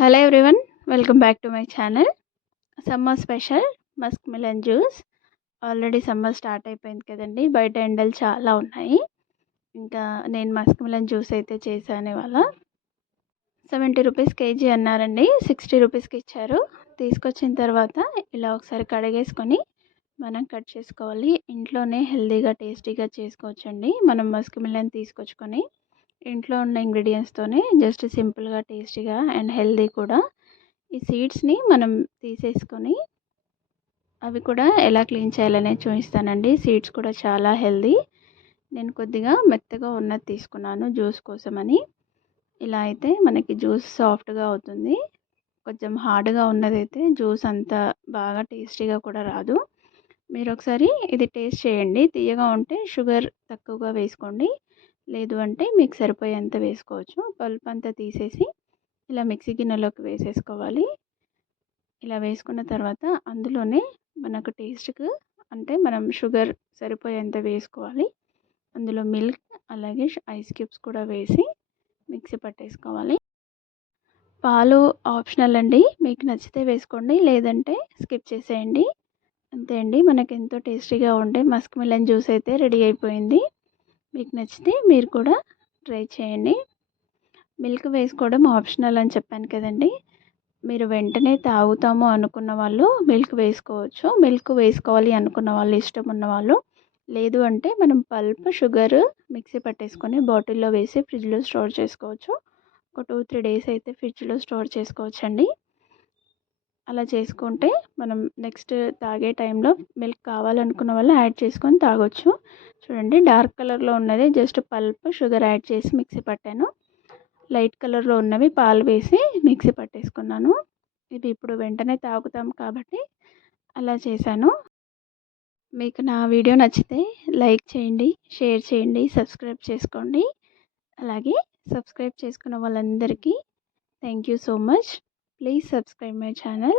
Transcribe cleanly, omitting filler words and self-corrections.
Hello everyone, welcome back to my channel. Summer special Musk melon juice. Already summer start అయిపోయింది కదండి, బయట ఎండలు చాలా ఉన్నాయి. ఇంకా నేను మస్క్ మిలన్ జ్యూస్ అయితే చేశాను ఇవాళ. 70 రూపీస్ కేజీ అన్నారండి, 60 రూపీస్కి ఇచ్చారు. తీసుకొచ్చిన తర్వాత ఇలా ఒకసారి కడిగేసుకొని మనం కట్ చేసుకోవాలి. ఇంట్లోనే హెల్తీగా టేస్టీగా చేసుకోవచ్చండి. మనం మస్క్ మిలన్ తీసుకొచ్చుకొని ఇంట్లో ఉన్న ఇంగ్రీడియంట్స్తోనే జస్ట్ సింపుల్గా టేస్టీగా అండ్ హెల్తీ కూడా. ఈ సీడ్స్ని మనం తీసేసుకొని అవి కూడా ఎలా క్లీన్ చేయాలనేది చూపిస్తానండి. సీడ్స్ కూడా చాలా హెల్తీ. నేను కొద్దిగా మెత్తగా ఉన్నది తీసుకున్నాను జ్యూస్ కోసమని. ఇలా అయితే మనకి జ్యూస్ సాఫ్ట్గా అవుతుంది. కొంచెం హార్డ్గా ఉన్నదైతే జ్యూస్ అంత బాగా టేస్టీగా కూడా రాదు. మీరు ఒకసారి ఇది టేస్ట్ చేయండి. తీయగా ఉంటే షుగర్ తక్కువగా వేసుకోండి, లేదు అంటే మీకు సరిపోయేంత వేసుకోవచ్చు. పల్ప్ అంతా తీసేసి ఇలా మిక్సీ గిన్నెలోకి వేసేసుకోవాలి. ఇలా వేసుకున్న తర్వాత అందులోనే మనకు టేస్ట్కి అంటే మనం షుగర్ సరిపోయేంత వేసుకోవాలి. అందులో మిల్క్ అలాగే ఐస్ క్యూబ్స్ కూడా వేసి మిక్సీ పట్టేసుకోవాలి. పాలు ఆప్షనల్ అండి, మీకు నచ్చితే వేసుకోండి, లేదంటే స్కిప్ చేసేయండి. అంతే అండి, మనకు ఎంతో టేస్టీగా ఉండే మస్క్ మిలన్ జ్యూస్ అయితే రెడీ అయిపోయింది. మీకు నచ్చితే మీరు కూడా ట్రై చేయండి. మిల్క్ వేసుకోవడం ఆప్షనల్ అని చెప్పాను కదండి. మీరు వెంటనే తాగుతాము అనుకున్న వాళ్ళు మిల్క్ వేసుకోవచ్చు. మిల్క్ వేసుకోవాలి అనుకున్న వాళ్ళు, ఇష్టం ఉన్న వాళ్ళు, లేదు అంటే మనం పల్ప్ షుగర్ మిక్సీ పట్టేసుకొని బాటిల్లో వేసి ఫ్రిడ్జ్లో స్టోర్ చేసుకోవచ్చు. ఒక 2-3 డేస్ అయితే ఫ్రిడ్జ్లో స్టోర్ చేసుకోవచ్చండి. అలా చేసుకుంటే మనం నెక్స్ట్ తాగే టైంలో మిల్క్ కావాలనుకున్న వాళ్ళు యాడ్ చేసుకొని తాగొచ్చు. చూడండి, డార్క్ కలర్లో ఉన్నది జస్ట్ పల్ప్ షుగర్ యాడ్ చేసి మిక్సీ పట్టాను. లైట్ కలర్లో ఉన్నవి పాలు వేసి మిక్సీ పట్టేసుకున్నాను. ఇది ఇప్పుడు వెంటనే తాగుతాం కాబట్టి అలా చేశాను. మీకు నా వీడియో నచ్చితే లైక్ చేయండి, షేర్ చేయండి, సబ్స్క్రైబ్ చేసుకోండి. అలాగే సబ్స్క్రైబ్ చేసుకున్న వాళ్ళందరికీ thank you so much. Please subscribe my channel.